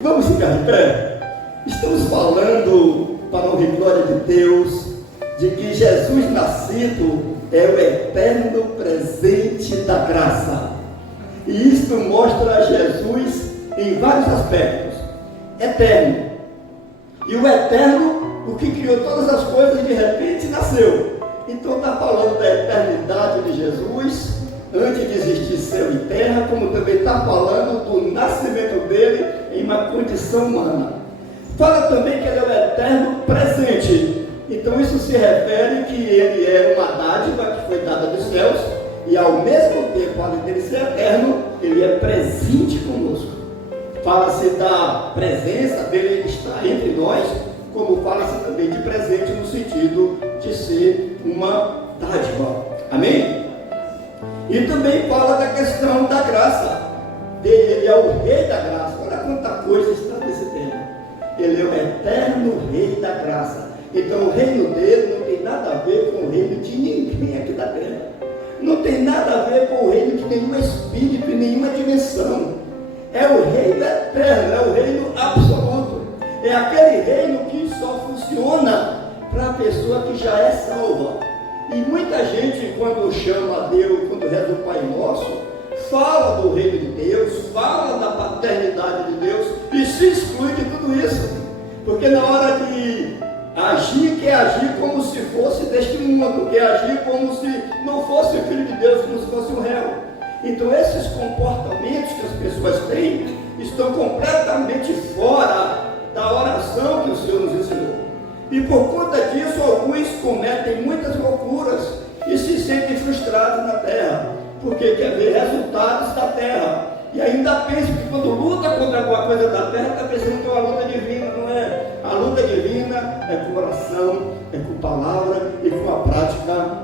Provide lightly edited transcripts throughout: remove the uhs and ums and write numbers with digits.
Vamos ficar de pé? Estamos falando, para a honra e glória de Deus, de que Jesus nascido é o eterno presente da graça. E isto mostra Jesus em vários aspectos. Eterno. E o eterno, o que criou todas as coisas, de repente nasceu. Então está falando da eternidade de Jesus, antes de existir céu e terra, como também está falando do nascimento dele em uma condição humana. Fala também que ele é o eterno presente. Então isso se refere que ele é uma dádiva que foi dada dos céus, e ao mesmo tempo, além dele ser eterno, ele é presente conosco. Fala-se da presença dele estar entre nós, como fala-se também de presente no sentido de ser uma dádiva. Amém? E também fala da questão da graça. Ele é o rei da graça. Olha quanta coisa está nesse tema. Ele é o eterno rei da graça. Então o reino dele não tem nada a ver com o reino de ninguém aqui da terra. Não tem nada a ver com o reino de nenhum espírito e nenhuma dimensão. É o reino eterno, é o reino absoluto. É aquele reino que só funciona para a pessoa que já é salva. E muita gente, quando chama a Deus, quando reza o Pai Nosso, fala do reino de Deus, fala da paternidade de Deus e se exclui de tudo isso. Porque na hora de agir, quer agir como se fosse deste mundo, quer agir como se não fosse o Filho de Deus, como se fosse um réu. Então esses comportamentos que as pessoas têm estão completamente fora da oração que o Senhor nos ensinou. E por conta disso, alguns cometem muitas loucuras e se sentem frustrados na terra, porque quer ver resultados da terra. E ainda pensa que quando luta contra alguma coisa da terra, está pensando que é uma luta divina. Não é. A luta divina é com oração, é com palavra e com a prática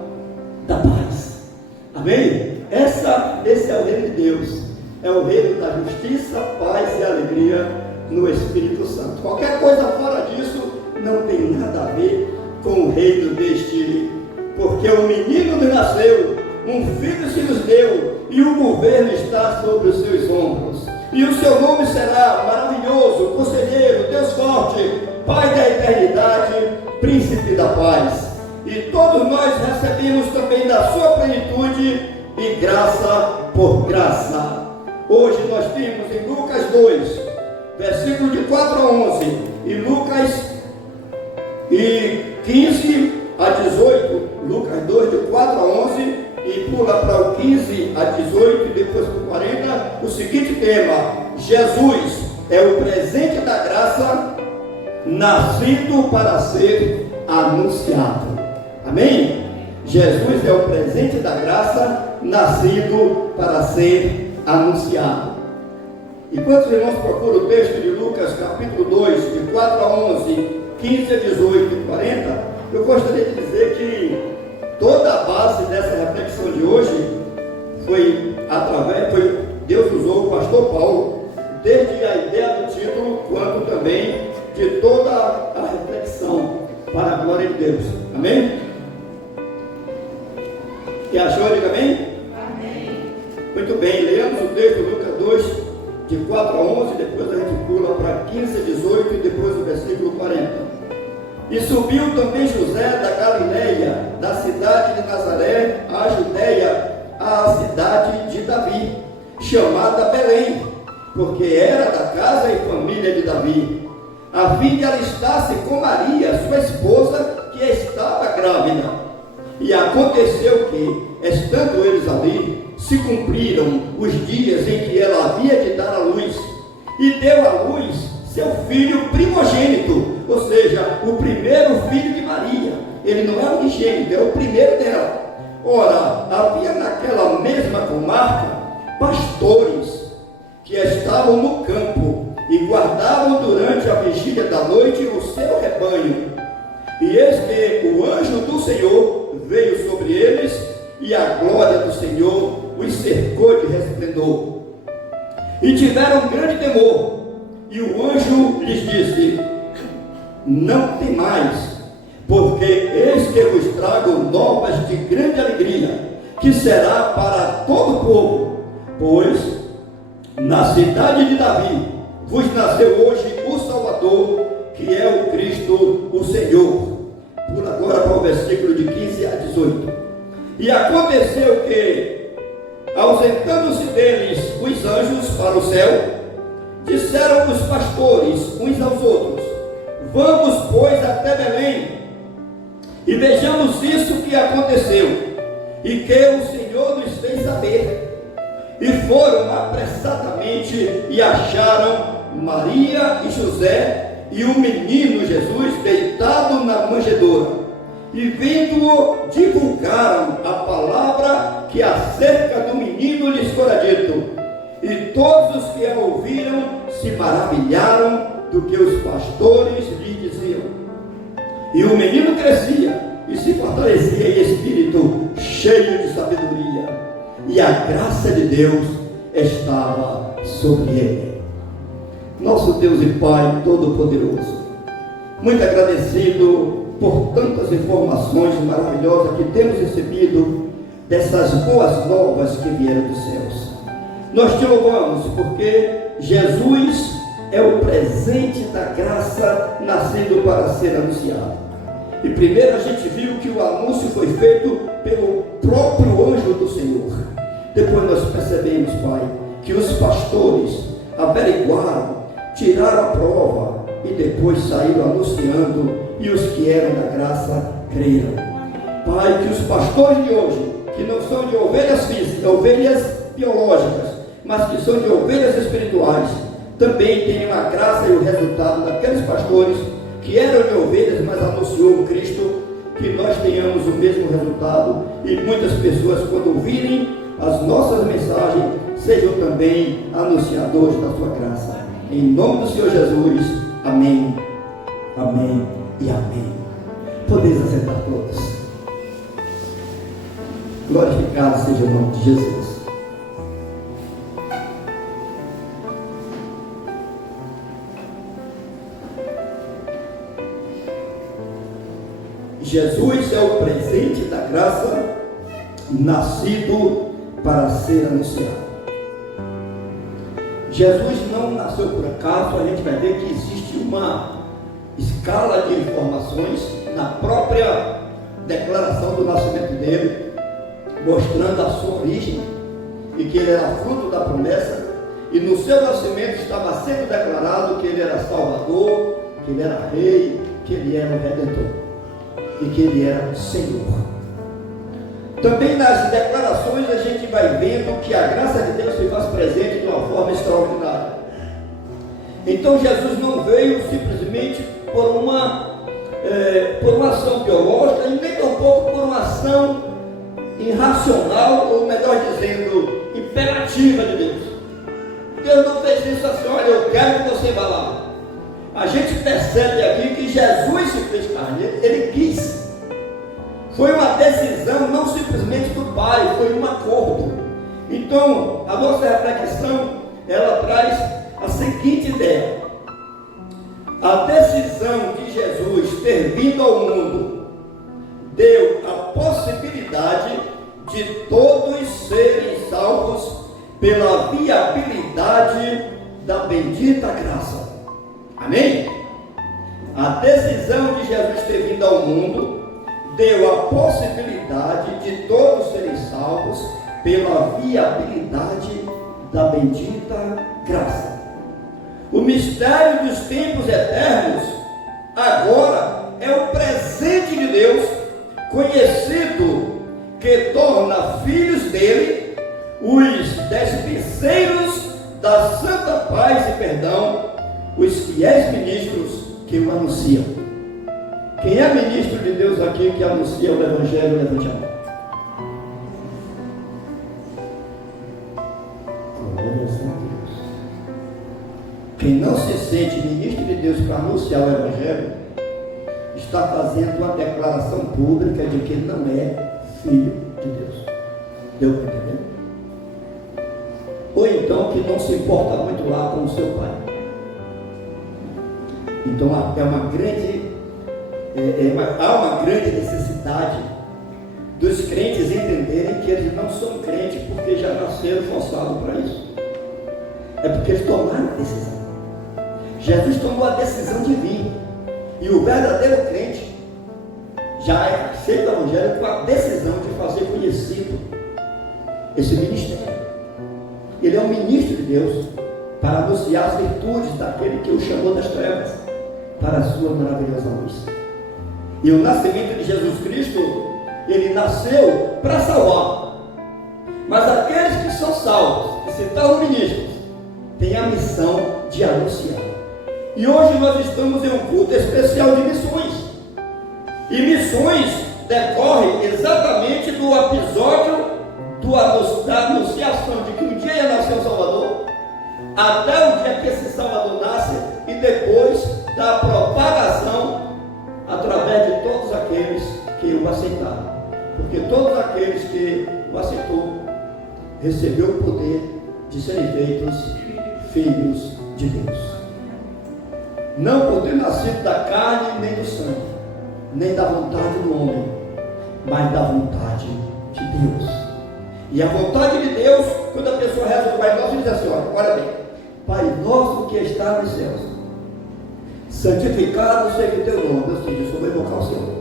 da paz. Amém? Esse é o reino de Deus. É o reino da justiça, paz e alegria no Espírito Santo. Qualquer coisa fora disso não tem nada a ver com o reino deste, porque o menino nos nasceu, um filho se nos deu, e o governo está sobre os seus ombros, e o seu nome será maravilhoso, conselheiro, Deus forte, Pai da eternidade, príncipe da paz. E todos nós recebemos também da sua plenitude, e graça por graça. Hoje nós temos em Lucas 2, versículo de 4 a 11, e Lucas 15 a 18, Lucas 2, de 4 a 11, e pula para o 15 a 18, e depois para o 40, o seguinte tema: Jesus é o presente da graça, nascido para ser anunciado. Amém? Jesus é o presente da graça, nascido para ser anunciado. E quantos irmãos procuram o texto de Lucas, capítulo 2, de 4 a 11, 15 a 18 e 40, eu gostaria de dizer que toda a base dessa reflexão de hoje foi Deus usou o pastor Paulo, desde a ideia do título, quanto também de toda a reflexão, para a glória de Deus. Amém? Quem achou, diga amém? Amém. Muito bem, leamos o texto de Lucas 2, de 4 a 11, depois a gente pula para 15 a 18 e depois o versículo 40. E subiu também José da Galileia, da cidade de Nazaré, à Judéia, à cidade de Davi, chamada Belém, porque era da casa e família de Davi, a fim de alistar-se com Maria, sua esposa, que estava grávida. E aconteceu que, estando eles ali, se cumpriram os dias em que ela havia de dar à luz, e deu à luz seu filho primogênito, ou seja, o primeiro filho de Maria. Ele não é unigênito, é o primeiro dela. Ora, havia naquela mesma comarca pastores que estavam no campo e guardavam durante a vigília da noite o seu rebanho. E eis que o anjo do Senhor veio sobre eles, e a glória do Senhor os cercou de resplendor. E tiveram grande temor. E o anjo lhes disse: não temais, porque eis que vos trago novas de grande alegria, que será para todo o povo, pois na cidade de Davi vos nasceu hoje o Salvador, que é o Cristo, o Senhor. Por agora para o versículo de 15 a 18. E aconteceu que, ausentando-se deles os anjos para o céu, disseram os pastores uns aos outros: vamos, pois, até Belém, e vejamos isso que aconteceu, e que o Senhor nos fez saber. E foram apressadamente e acharam Maria e José e o menino Jesus deitado na manjedoura. E vendo-o, divulgaram a palavra que acerca do menino lhes fora dito. E todos os que a ouviram se maravilharam do que os pastores lhe diziam. E o menino crescia e se fortalecia em espírito, cheio de sabedoria, e a graça de Deus estava sobre ele. Nosso Deus e Pai Todo-Poderoso, muito agradecido por tantas informações maravilhosas que temos recebido dessas boas novas que vieram dos céus. Nós te louvamos porque Jesus é o presente da graça nascido para ser anunciado. E primeiro a gente viu que o anúncio foi feito pelo próprio anjo do Senhor. Depois nós percebemos, Pai, que os pastores averiguaram, tiraram a prova e depois saíram anunciando, e os que eram da graça creram. Pai, que os pastores de hoje, que não são de ovelhas físicas, ovelhas biológicas, mas que são de ovelhas espirituais, também tenham a graça e o resultado daqueles pastores que eram de ovelhas, mas anunciou o Cristo, que nós tenhamos o mesmo resultado, e muitas pessoas, quando ouvirem as nossas mensagens, sejam também anunciadores da sua graça. Em nome do Senhor Jesus, amém, amém e amém. Podeis assentar todos. Glorificado seja o nome de Jesus. Jesus é o presente da graça, nascido para ser anunciado. Jesus não nasceu por acaso. A gente vai ver que existe uma escala de informações na própria declaração do nascimento dele, mostrando a sua origem e que ele era fruto da promessa, e no seu nascimento estava sendo declarado que ele era Salvador, que ele era Rei, que ele era o Redentor e que ele era o Senhor. Também nas declarações a gente vai vendo que a graça de Deus se faz presente de uma forma extraordinária. Então Jesus não veio simplesmente por uma ação biológica, e nem tampouco por uma ação irracional, ou melhor dizendo, imperativa de Deus. Deus não fez isso assim: olha, eu quero que você vá lá. A gente percebe aqui que Jesus se fez carne, ele quis. Foi uma decisão não simplesmente do Pai, foi um acordo. Então, a nossa reflexão, ela traz a seguinte ideia: a decisão de Jesus ter vindo ao mundo deu a possibilidade de todos serem salvos pela viabilidade da bendita graça. Amém? A decisão de Jesus ter vindo ao mundo deu a possibilidade de todos serem salvos pela viabilidade da bendita graça. O mistério dos tempos eternos agora é o presente de Deus, conhecido, que torna filhos dele os despenseiros da santa paz e perdão, os fiéis ministros que o anunciam. Quem é ministro de Deus aqui que anuncia o Evangelho? Levante a mão. Glórias a Deus. Quem não se sente ministro de Deus para anunciar o Evangelho, está fazendo uma declaração pública de que não é filho de Deus. Deu para entender? Ou então que não se importa muito lá com o seu pai. Então há uma grande necessidade dos crentes entenderem que eles não são crentes porque já nasceram forçados para isso. É porque eles tomaram a decisão. Jesus tomou a decisão de vir. E o verdadeiro crente já aceita o evangelho com a decisão de fazer conhecido esse ministério. Ele é um ministro de Deus para anunciar as virtudes daquele que o chamou das trevas para a sua maravilhosa luz. E o nascimento de Jesus Cristo, ele nasceu para salvar. Mas aqueles que são salvos, que se tornam ministros, têm a missão de anunciar. E hoje nós estamos em um culto especial de missões. E missões decorrem exatamente do episódio da anunciação de que um dia ia nascer o Salvador, até o dia que esse Salvador nasce, e depois da propagação através de todos aqueles que o aceitaram. Porque todos aqueles que o aceitou recebeu o poder de serem feitos filhos de Deus. Não por ter nascido da carne nem do sangue, nem da vontade do homem, mas da vontade de Deus. E a vontade de Deus, quando a pessoa reza o Pai Nosso, diz assim: olha bem, Pai Nosso que está nos céus, santificado seja o teu nome. Ou seja, eu vou invocar o Senhor.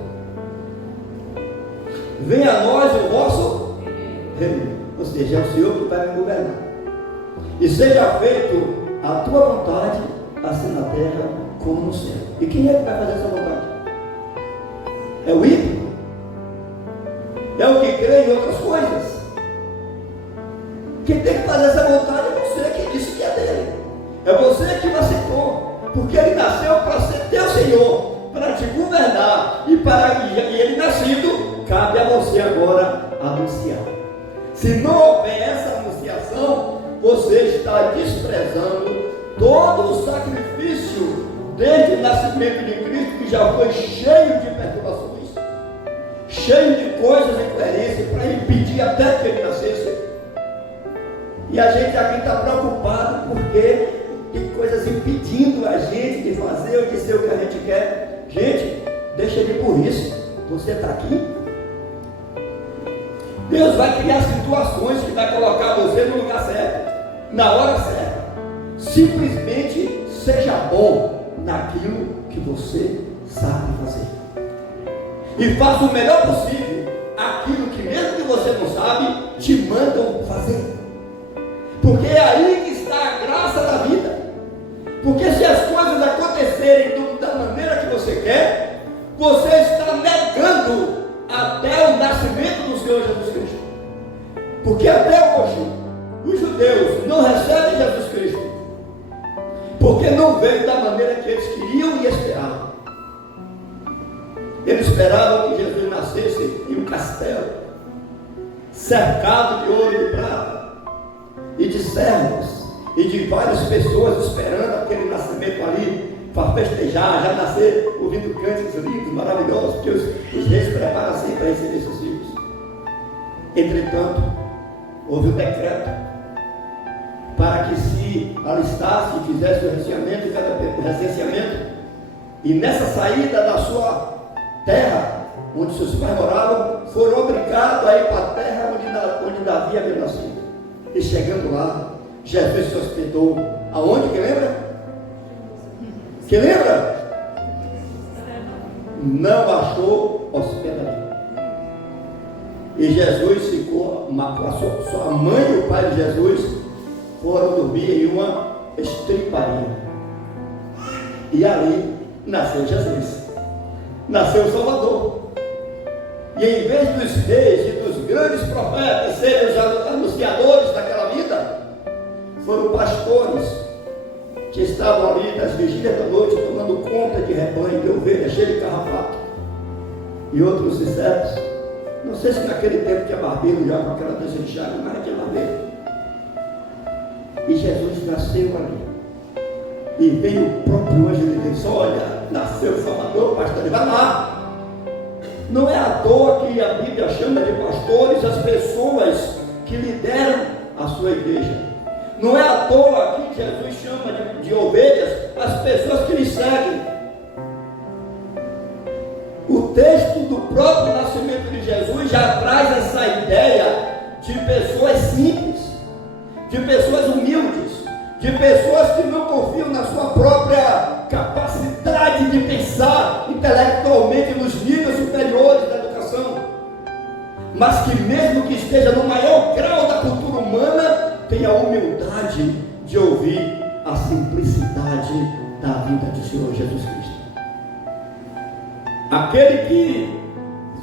Venha a nós o vosso reino. Ou seja, é o Senhor que vai me governar. E seja feito a tua vontade, assim na terra como no céu. E quem é que vai fazer essa vontade? É o ímpio? É o que crê em outras coisas? Quem tem que fazer essa vontade é você que disse que é dele. É você que o aceitou. Porque ele nasceu para ser teu Senhor, para te governar. E ele nascido, cabe a você agora anunciar. Se não houver essa anunciação, você está desprezando todo o sacrifício desde o nascimento de Cristo, que já foi cheio de perturbações, cheio de coisas incoerentes para impedir até que ele nascesse. E a gente aqui está preocupado porque tem coisas impedindo a gente de fazer ou de ser o que a gente quer. Gente, deixa de burrice. Você está aqui. Deus vai criar situações que vai colocar você no lugar certo, na hora certa. Simplesmente seja bom naquilo que você sabe fazer. E faça o melhor possível aquilo que mesmo que você não sabe, te mandam fazer. Porque é aí que está a graça da vida. Porque se as coisas acontecerem da maneira que você quer, você está negando até o nascimento do Senhor Jesus Cristo. Porque até hoje os judeus não recebem Jesus Cristo, porque não veio da maneira que eles queriam e esperavam. Eles esperavam que Jesus nascesse em um castelo, cercado de ouro e de prata, e de servos, e de várias pessoas esperando aquele nascimento ali, para festejar, já nascer, ouvindo cânticos lindos, maravilhosos, que os reis preparam assim para receber seus filhos. Entretanto, houve um decreto para que se alistasse e fizesse o recenseamento, e nessa saída da sua terra, onde seus pais moravam, foram obrigados a ir para a terra onde Davi havia nascido. E chegando lá, Jesus se hospedou aonde, que lembra? Que lembra? Não achou hospedaria. E Jesus ficou, a sua mãe e o pai de Jesus foram dormir em uma estriparia. E ali nasceu Jesus. Nasceu o Salvador. E em vez dos reis e dos grandes profetas serem os anunciadores daquela vida, foram pastores que estavam ali nas vigílias da noite tomando conta de rebanho, de ovelhas, cheio de carrapato. E outros insetos. Não sei se naquele tempo tinha barbeiro já com aquela dança de chave, mas tinha barbeiro. E Jesus nasceu ali. E veio o próprio anjo de Deus: olha, nasceu o Salvador, pastor, vai lá. Não é à toa que a Bíblia chama de pastores as pessoas que lideram a sua igreja. Não é à toa que Jesus chama de ovelhas as pessoas que lhe seguem. O texto do próprio nascimento de Jesus já traz essa ideia de pessoas simples, de pessoas humildes, de pessoas que não confiam na sua própria capacidade de pensar intelectualmente nos níveis superiores da educação, mas que mesmo que esteja no maior grau da cultura humana, tenha a humildade de ouvir a simplicidade da vida do Senhor Jesus Cristo. Aquele que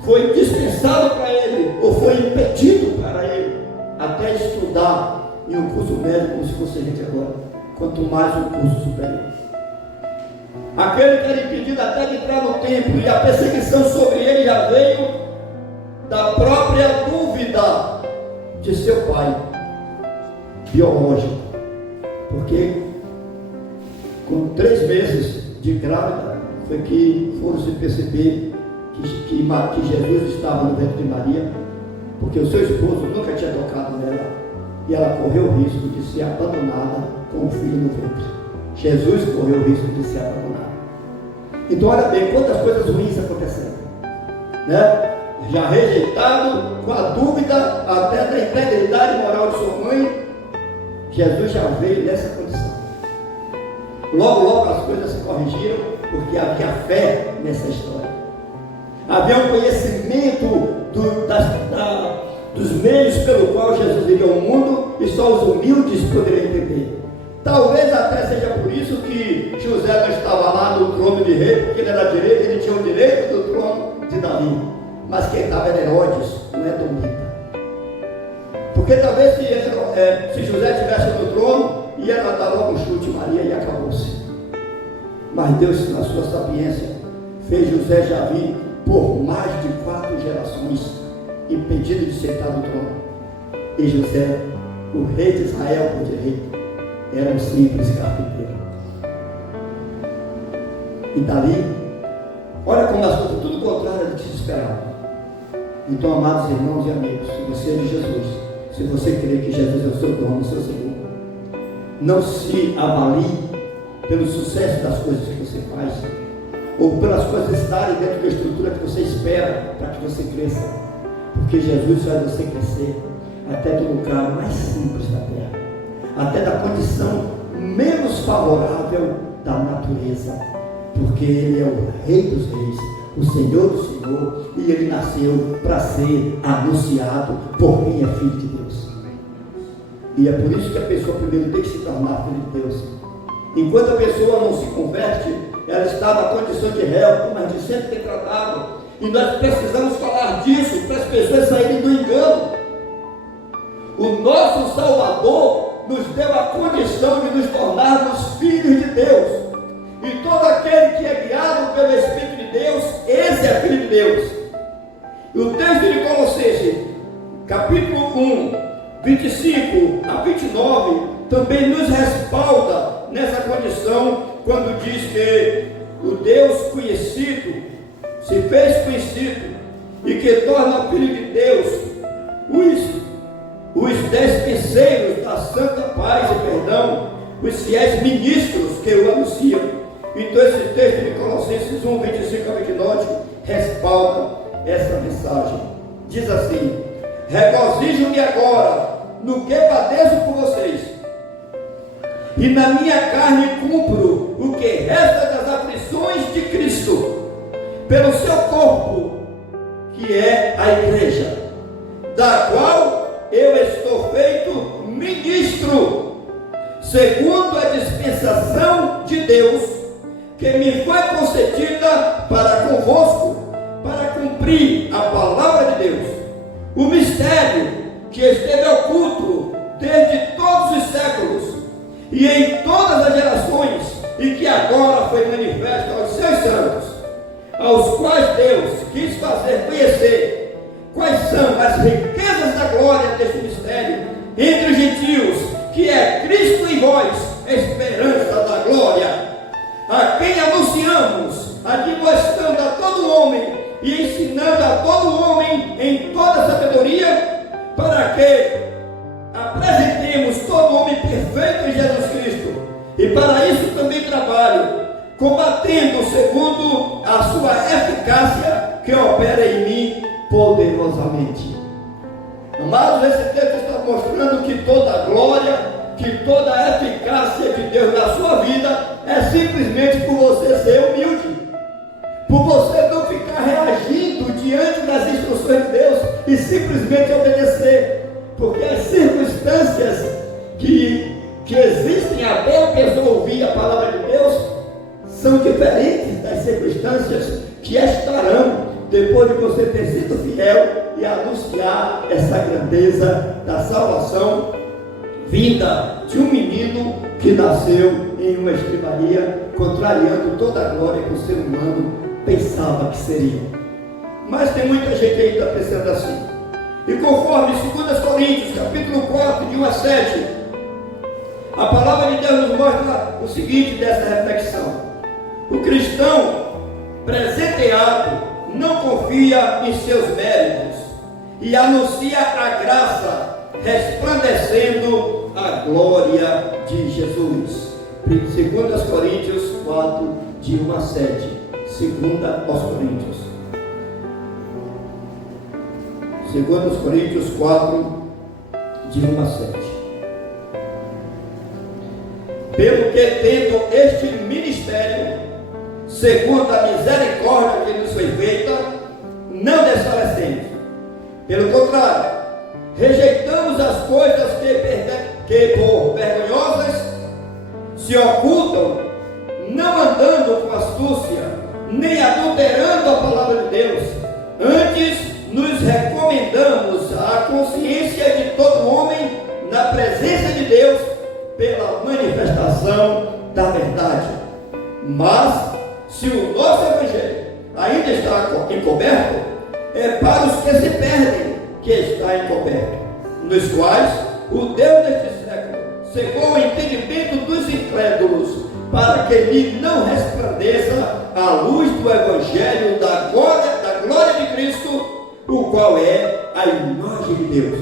foi dispensado para ele, ou foi impedido para ele, até estudar em um curso médio, como se fosse a gente agora, quanto mais um curso superior. Aquele que era impedido até de entrar no templo, e a perseguição sobre ele já veio da própria dúvida de seu pai biológico, porque com 3 meses de grávida foi que foram se perceber que Jesus estava no ventre de Maria, porque o seu esposo nunca tinha tocado nela, e ela correu o risco de ser abandonada com o filho no ventre. Jesus correu o risco de ser abandonado. Então olha bem, quantas coisas ruins aconteceram, né? Já rejeitado, com a dúvida até da integridade moral de sua mãe, Jesus já veio nessa condição. Logo as coisas se corrigiram, porque havia fé nessa história. Havia um conhecimento dos meios pelo qual Jesus iria ao mundo, e só os humildes poderiam entender. Talvez até seja por isso que José não estava lá no trono de rei, porque ele tinha o direito do trono de Davi. Mas quem estava era Herodes, não é Domita. Porque talvez se José estivesse no trono, ia dar logo um chute Maria e acabou-se. Mas Deus, na sua sapiência, fez José já vir por mais de 4 gerações impedido de sentar no trono. E José, o rei de Israel por direito, era um simples carpinteiro. E dali, olha como as coisas, tudo contrário do que se esperava. Então, amados irmãos e amigos, se você é de Jesus, se você crê que Jesus é o seu dono, o seu Senhor, não se avalie pelo sucesso das coisas que você faz, ou pelas coisas estarem dentro da estrutura que você espera para que você cresça, porque Jesus faz você crescer até do lugar mais simples da terra, até da condição menos favorável da natureza, porque Ele é o Rei dos Reis, o Senhor do Senhor, e Ele nasceu para ser anunciado por quem é filho de Deus. E é por isso que a pessoa primeiro tem que se tornar filho de Deus. Enquanto a pessoa não se converte, ela está na condição de réu, como a gente sempre tem tratado, e nós precisamos falar disso para as pessoas saírem do engano. O nosso Salvador nos deu a condição de nos tornarmos filhos de Deus, e todo aquele que é guiado pelo Espírito de Deus, esse é filho de Deus. E o texto de Colossenses, capítulo 1, 25 a 29, também nos respalda nessa condição, quando diz que o Deus conhecido se fez conhecido, e que torna filho de Deus os despenseiros da santa paz e perdão, os fiéis ministros que o anunciam. Então esse texto de Colossenses 1, 25 a 29 respalda essa mensagem. Diz assim: regozijo-me agora no que padeço por vocês, e na minha carne cumpro o que resta das aflições de Cristo, pelo seu corpo, que é a igreja, da qual eu estou feito ministro, segundo a dispensação de Deus, que me foi concedida para convosco, para cumprir a palavra de Deus, o mistério que esteve oculto desde todos os séculos e em todas as gerações, e que agora foi manifesto aos seus santos, aos quais Deus quis fazer conhecer quais são as riquezas da glória deste mistério entre os gentios, que é Cristo em vós, esperança da glória, a quem anunciamos, admoestando a todo homem e ensinando a todo homem em toda sabedoria, para que apresentemos todo homem perfeito em Jesus Cristo. E para isso também trabalho, combatendo segundo a sua eficácia, que opera em mim poderosamente. Amados, esse texto está mostrando que toda a glória, que toda a eficácia de Deus na sua vida é simplesmente por você ser humilde, por você não ficar reagindo diante das instruções de Deus e simplesmente obedecer, porque as circunstâncias que existem até a pessoa ouvir a palavra de Deus são diferentes das circunstâncias que estarão depois de você ter sido fiel e anunciar essa grandeza da salvação vinda de um menino que nasceu em uma estrebaria, contrariando toda a glória que o ser humano pensava que seria. Mas tem muita gente ainda pensando assim. E conforme 2 Coríntios, capítulo 4, de 1 a 7, a palavra de Deus nos mostra o seguinte dessa reflexão: o cristão presenteado não confia em seus méritos e anuncia a graça, resplandecendo a glória de Jesus. 2 Coríntios 4, de 1 a 7. 2 Coríntios. 2 Coríntios 4, de 1 a 7. Pelo que tendo este ministério, segundo a misericórdia que nos foi feita, não desfalecemos. Pelo contrário, rejeitamos as coisas que por vergonhosas se ocultam, não andando com astúcia, nem adulterando a palavra de Deus. Antes, nos recomendamos à consciência de todo homem na presença de Deus pela manifestação da verdade. Mas, se o nosso evangelho ainda está encoberto, é para os que se perdem que está encoberto, nos quais o Deus deste século cegou o entendimento dos incrédulos, para que lhe não resplandeça a luz do evangelho da glória de Cristo, o qual é a imagem de Deus.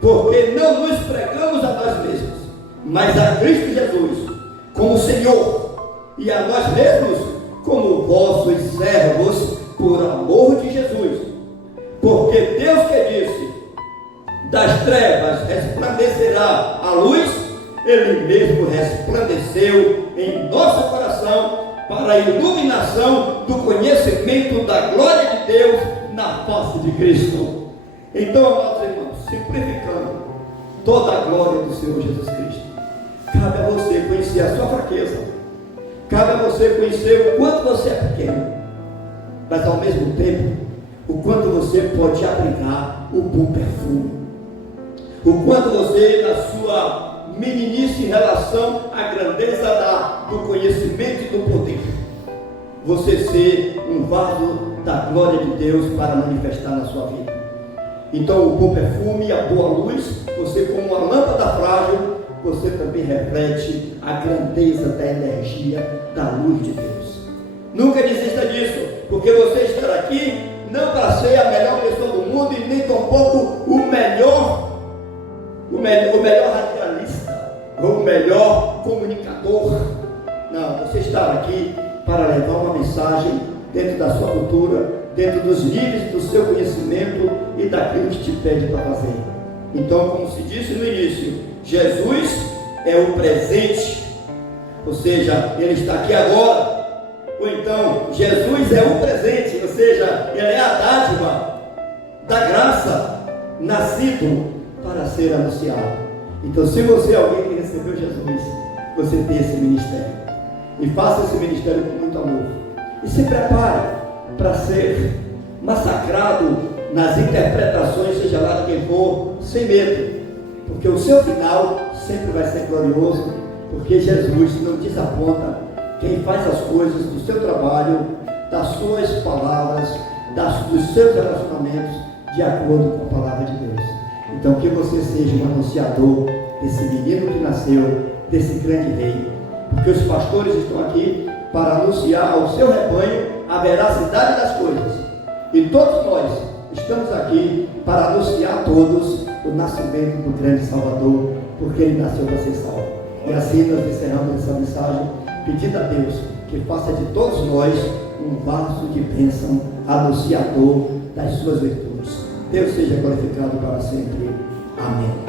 Porque não nos pregamos a nós mesmos, mas a Cristo Jesus como Senhor, e a nós mesmos como vossos servos por amor de Jesus. Porque Deus que disse: das trevas resplandecerá a luz, Ele mesmo resplandeceu em nosso coração para a iluminação do conhecimento da glória de Deus na face de Cristo. Então, amados irmãos, simplificando, toda a glória do Senhor Jesus Cristo, cabe a você conhecer a sua fraqueza, cabe a você conhecer o quanto você é pequeno, mas ao mesmo tempo, o quanto você pode abrigar o bom perfume, o quanto você, na sua meninice em relação à grandeza do conhecimento e do poder, você ser um vaso da glória de Deus para manifestar na sua vida. Então, o bom perfume e a boa luz, você como uma lâmpada frágil, você também reflete a grandeza da energia da luz de Deus. Nunca desista disso, porque você estará aqui não para ser a melhor pessoa do mundo e nem tampouco o melhor radialista, ou o melhor comunicador. Não, você está aqui para levar uma mensagem dentro da sua cultura, dentro dos níveis do seu conhecimento e daquilo que te pede para fazer. Então, como se disse no início, Jesus é o presente, ou seja, Ele está aqui agora. Ou então, Jesus é o presente, ou seja, Ele é a dádiva da graça, nascido para ser anunciado. Então, se você é alguém que recebeu Jesus, você tem esse ministério, e faça esse ministério com muito amor, e se prepare para ser massacrado nas interpretações, seja lá de quem for, sem medo, porque o seu final sempre vai ser glorioso, porque Jesus não desaponta quem faz as coisas do seu trabalho, das suas palavras, dos seus relacionamentos, de acordo com a palavra de Deus. Então, que você seja um anunciador desse menino que nasceu, desse grande rei, porque os pastores estão aqui para anunciar ao seu rebanho a veracidade das coisas, e todos nós estamos aqui para anunciar a todos o nascimento do grande Salvador, porque Ele nasceu para ser salvo. E assim nós encerramos essa mensagem, pedindo a Deus que faça de todos nós um vaso de bênção, anunciador das suas virtudes. Deus seja glorificado para sempre. Amém.